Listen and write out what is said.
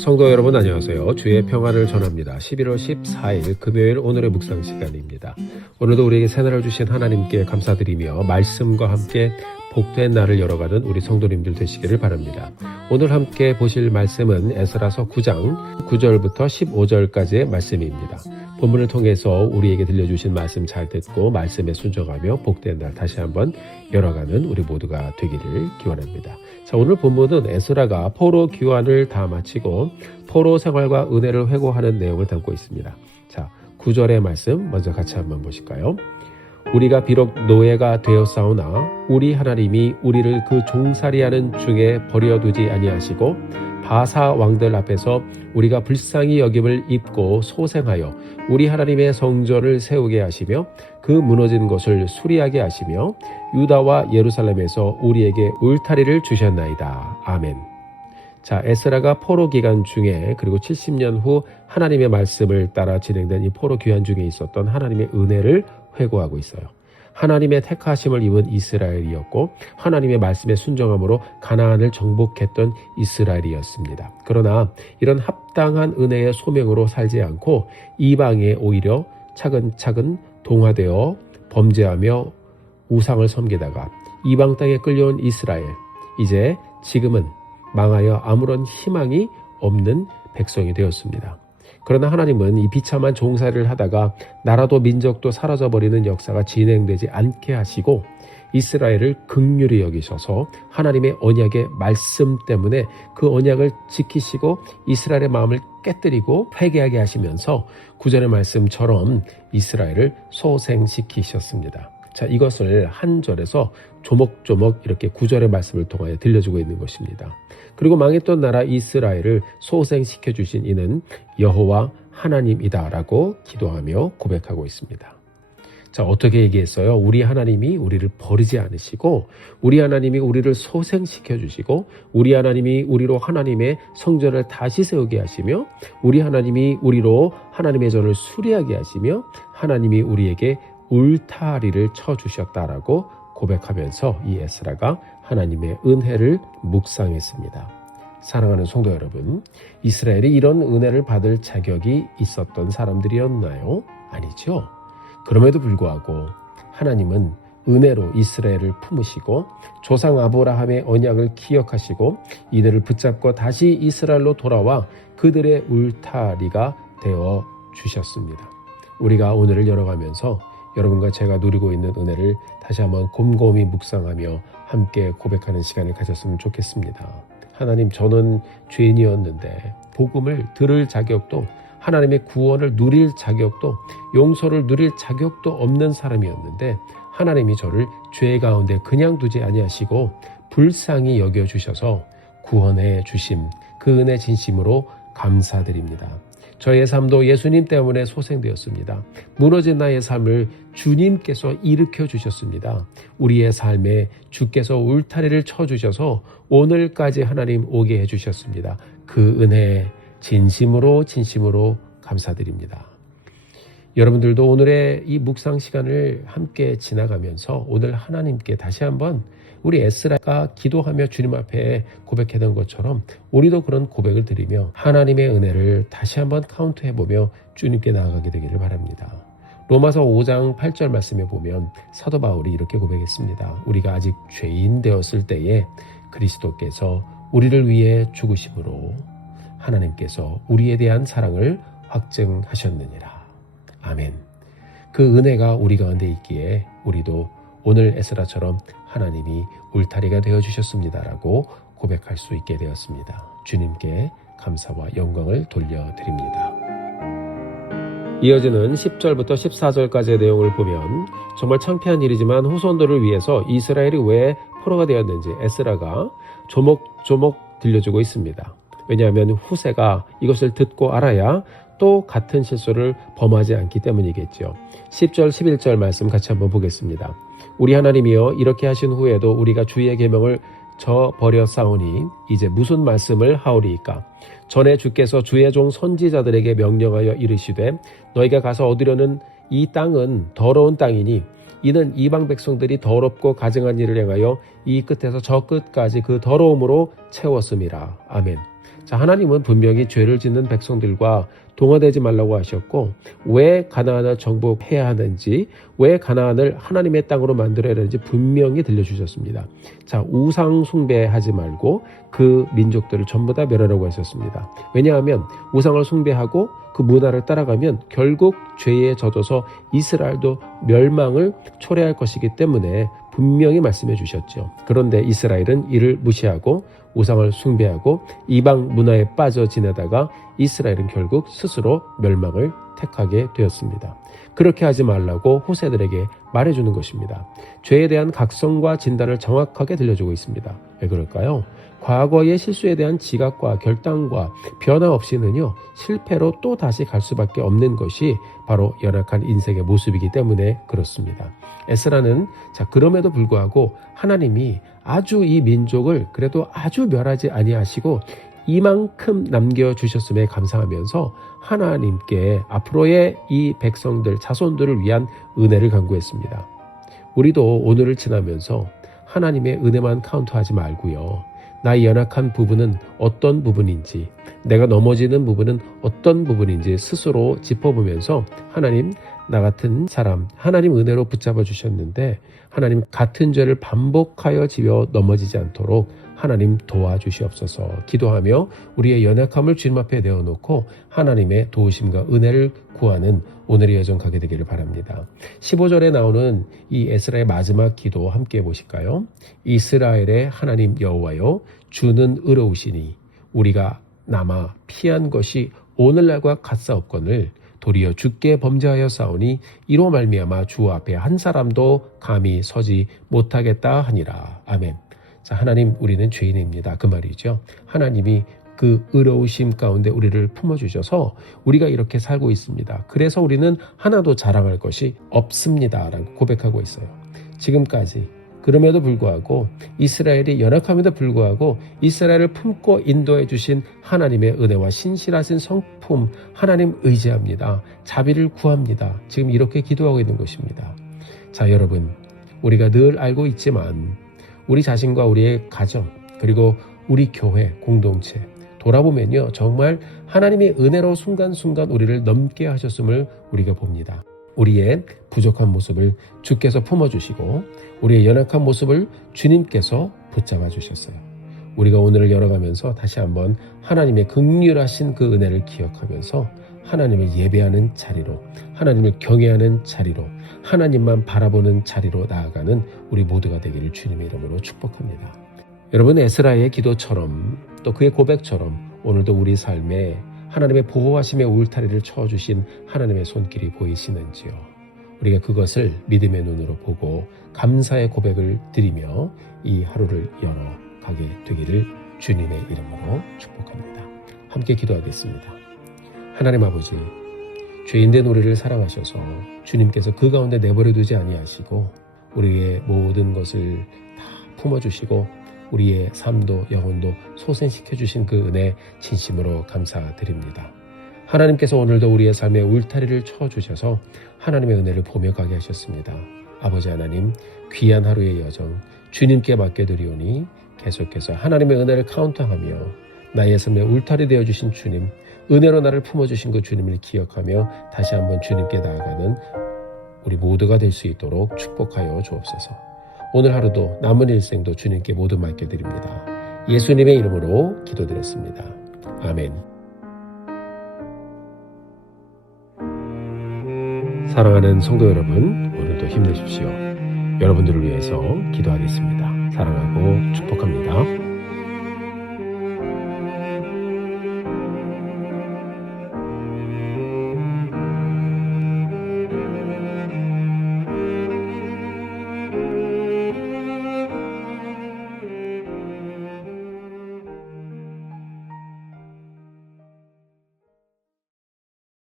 성도 여러분 안녕하세요. 주의 평안을 전합니다. 11월 14일 금요일 오늘의 묵상 시간입니다. 오늘도 우리에게 새날을 주신 하나님께 감사드리며 말씀과 함께 복된 날을 열어가는 우리 성도님들 되시기를 바랍니다. 오늘 함께 보실 말씀은 에스라서 9장 9절부터 15절까지의 말씀입니다. 본문을 통해서 우리에게 들려주신 말씀 잘 듣고 말씀에 순종하며 복된 날 다시 한번 열어가는 우리 모두가 되기를 기원합니다. 자, 오늘 본문은 에스라가 포로 귀환을 다 마치고 포로 생활과 은혜를 회고하는 내용을 담고 있습니다. 자, 9절의 말씀 먼저 같이 한번 보실까요? 우리가 비록 노예가 되었사오나 우리 하나님이 우리를 그 종살이하는 중에 버려두지 아니하시고 바사 왕들 앞에서 우리가 불쌍히 여김을 입고 소생하여 우리 하나님의 성전을 세우게 하시며 그 무너진 것을 수리하게 하시며 유다와 예루살렘에서 우리에게 울타리를 주셨나이다. 아멘. 자, 에스라가 포로 기간 중에 그리고 70년 후 하나님의 말씀을 따라 진행된 이 포로 귀환 중에 있었던 하나님의 은혜를 회고하고 있어요. 하나님의 택하심을 입은 이스라엘이었고 하나님의 말씀에 순종함으로 가나안을 정복했던 이스라엘이었습니다. 그러나 이런 합당한 은혜의 소명으로 살지 않고 이방에 오히려 차근차근 동화되어 범죄하며 우상을 섬기다가 이방 땅에 끌려온 이스라엘, 이제 지금은 망하여 아무런 희망이 없는 백성이 되었습니다. 그러나 하나님은 이 비참한 종살이를 하다가 나라도 민족도 사라져버리는 역사가 진행되지 않게 하시고 이스라엘을 긍휼히 여기셔서 하나님의 언약의 말씀 때문에 그 언약을 지키시고 이스라엘의 마음을 깨뜨리고 회개하게 하시면서 구절의 말씀처럼 이스라엘을 소생시키셨습니다. 자, 이것을 한 절에서 조목조목 이렇게 9절의 말씀을 통하여 들려주고 있는 것입니다. 그리고 망했던 나라 이스라엘을 소생시켜 주신 이는 여호와 하나님이다라고 기도하며 고백하고 있습니다. 자, 어떻게 얘기했어요? 우리 하나님이 우리를 버리지 않으시고 우리 하나님이 우리를 소생시켜 주시고 우리 하나님이 우리로 하나님의 성전을 다시 세우게 하시며 우리 하나님이 우리로 하나님의 전을 수리하게 하시며 하나님이 우리에게 울타리를 쳐주셨다라고 고백하면서 이 에스라가 하나님의 은혜를 묵상했습니다. 사랑하는 성도 여러분, 이스라엘이 이런 은혜를 받을 자격이 있었던 사람들이었나요? 아니죠. 그럼에도 불구하고 하나님은 은혜로 이스라엘을 품으시고 조상 아브라함의 언약을 기억하시고 이들을 붙잡고 다시 이스라엘로 돌아와 그들의 울타리가 되어 주셨습니다. 우리가 오늘을 열어가면서 여러분과 제가 누리고 있는 은혜를 다시 한번 곰곰이 묵상하며 함께 고백하는 시간을 가졌으면 좋겠습니다. 하나님, 저는 죄인이었는데 복음을 들을 자격도 하나님의 구원을 누릴 자격도 용서를 누릴 자격도 없는 사람이었는데 하나님이 저를 죄 가운데 그냥 두지 아니하시고 불쌍히 여겨주셔서 구원해 주심, 그 은혜 진심으로 감사드립니다. 저의 삶도 예수님 때문에 소생되었습니다. 무너진 나의 삶을 주님께서 일으켜 주셨습니다. 우리의 삶에 주께서 울타리를 쳐주셔서 오늘까지 하나님 오게 해주셨습니다. 그 은혜 진심으로 감사드립니다. 여러분들도 오늘의 이 묵상 시간을 함께 지나가면서 오늘 하나님께 다시 한번 우리 에스라가 기도하며 주님 앞에 고백했던 것처럼 우리도 그런 고백을 드리며 하나님의 은혜를 다시 한번 카운트해보며 주님께 나아가게 되기를 바랍니다. 로마서 5장 8절 말씀에 보면 사도 바울이 이렇게 고백했습니다. 우리가 아직 죄인 되었을 때에 그리스도께서 우리를 위해 죽으심으로 하나님께서 우리에 대한 사랑을 확증하셨느니라. 아멘. 그 은혜가 우리 가운데 있기에 우리도 오늘 에스라처럼 하나님이 울타리가 되어주셨습니다라고 고백할 수 있게 되었습니다. 주님께 감사와 영광을 돌려드립니다. 이어지는 10절부터 14절까지의 내용을 보면 정말 창피한 일이지만 후손들을 위해서 이스라엘이 왜 포로가 되었는지 에스라가 조목조목 들려주고 있습니다. 왜냐하면 후세가 이것을 듣고 알아야 또 같은 실수를 범하지 않기 때문이겠죠. 10절 11절 말씀 같이 한번 보겠습니다. 우리 하나님이여 이렇게 하신 후에도 우리가 주의 계명을 저버려 싸우니 이제 무슨 말씀을 하오리이까? 전에 주께서 주의 종 선지자들에게 명령하여 이르시되 너희가 가서 얻으려는 이 땅은 더러운 땅이니 이는 이방 백성들이 더럽고 가증한 일을 행하여 이 끝에서 저 끝까지 그 더러움으로 채웠음이라. 아멘. 자, 하나님은 분명히 죄를 짓는 백성들과 동화되지 말라고 하셨고, 왜 가나안을 정복해야 하는지, 왜 가나안을 하나님의 땅으로 만들어야 하는지 분명히 들려주셨습니다. 자, 우상 숭배하지 말고 그 민족들을 전부 다 멸하라고 하셨습니다. 왜냐하면 우상을 숭배하고 그 문화를 따라가면 결국 죄에 젖어서 이스라엘도 멸망을 초래할 것이기 때문에 분명히 말씀해 주셨죠. 그런데 이스라엘은 이를 무시하고 우상을 숭배하고 이방 문화에 빠져 지내다가 이스라엘은 결국 스스로 멸망을 택하게 되었습니다. 그렇게 하지 말라고 호세들에게 말해주는 것입니다. 죄에 대한 각성과 진단을 정확하게 들려주고 있습니다. 왜 그럴까요? 과거의 실수에 대한 지각과 결단과 변화 없이는요, 실패로 또 다시 갈 수밖에 없는 것이 바로 연약한 인생의 모습이기 때문에 그렇습니다. 에스라는 그럼에도 불구하고 하나님이 아주 이 민족을 그래도 아주 멸하지 아니하시고 이만큼 남겨주셨음에 감사하면서 하나님께 앞으로의 이 백성들, 자손들을 위한 은혜를 간구했습니다. 우리도 오늘을 지나면서 하나님의 은혜만 카운트하지 말고요. 나의 연약한 부분은 어떤 부분인지, 내가 넘어지는 부분은 어떤 부분인지 스스로 짚어보면서 하나님, 나 같은 사람, 하나님 은혜로 붙잡아 주셨는데 하나님 같은 죄를 반복하여 지어 넘어지지 않도록 하나님 도와주시옵소서 기도하며 우리의 연약함을 주님 앞에 내어놓고 하나님의 도우심과 은혜를 구하는 오늘의 여정 가게 되기를 바랍니다. 15절에 나오는 이 에스라의 마지막 기도 함께 보실까요? 이스라엘의 하나님 여호와여, 주는 의로우시니 우리가 남아 피한 것이 오늘날과 같사옵거늘 도리어 주께 범죄하여 싸우니 이로 말미암아 주 앞에 한 사람도 감히 서지 못하겠다 하니라. 아멘. 자, 하나님, 우리는 죄인입니다. 그 말이죠. 하나님이 그 의로우심 가운데 우리를 품어주셔서 우리가 이렇게 살고 있습니다. 그래서 우리는 하나도 자랑할 것이 없습니다 라고 고백하고 있어요. 지금까지 그럼에도 불구하고 이스라엘이 연약함에도 불구하고 이스라엘을 품고 인도해 주신 하나님의 은혜와 신실하신 성품 하나님 의지합니다. 자비를 구합니다. 지금 이렇게 기도하고 있는 것입니다. 자, 여러분, 우리가 늘 알고 있지만 우리 자신과 우리의 가정 그리고 우리 교회 공동체 돌아보면요, 정말 하나님의 은혜로 순간순간 우리를 넘게 하셨음을 우리가 봅니다. 우리의 부족한 모습을 주께서 품어주시고 우리의 연약한 모습을 주님께서 붙잡아 주셨어요. 우리가 오늘을 열어가면서 다시 한번 하나님의 긍휼하신 그 은혜를 기억하면서 하나님을 예배하는 자리로, 하나님을 경외하는 자리로, 하나님만 바라보는 자리로 나아가는 우리 모두가 되기를 주님의 이름으로 축복합니다. 여러분, 에스라의 기도처럼 또 그의 고백처럼 오늘도 우리 삶에 하나님의 보호하심의 울타리를 쳐주신 하나님의 손길이 보이시는지요? 우리가 그것을 믿음의 눈으로 보고 감사의 고백을 드리며 이 하루를 열어가게 되기를 주님의 이름으로 축복합니다. 함께 기도하겠습니다. 하나님 아버지, 죄인된 우리를 사랑하셔서 주님께서 그 가운데 내버려 두지 아니하시고 우리의 모든 것을 다 품어주시고 우리의 삶도 영혼도 소생시켜주신 그 은혜 진심으로 감사드립니다. 하나님께서 오늘도 우리의 삶에 울타리를 쳐주셔서 하나님의 은혜를 보며 가게 하셨습니다. 아버지 하나님, 귀한 하루의 여정 주님께 맡겨드리오니 계속해서 하나님의 은혜를 카운트하며 나의 삶에 울타리 되어주신 주님, 은혜로 나를 품어주신 그 주님을 기억하며 다시 한번 주님께 나아가는 우리 모두가 될 수 있도록 축복하여 주옵소서. 오늘 하루도 남은 일생도 주님께 모두 맡겨드립니다. 예수님의 이름으로 기도드렸습니다. 아멘. 사랑하는 성도 여러분, 오늘도 힘내십시오. 여러분들을 위해서 기도하겠습니다. 사랑하고 축복합니다.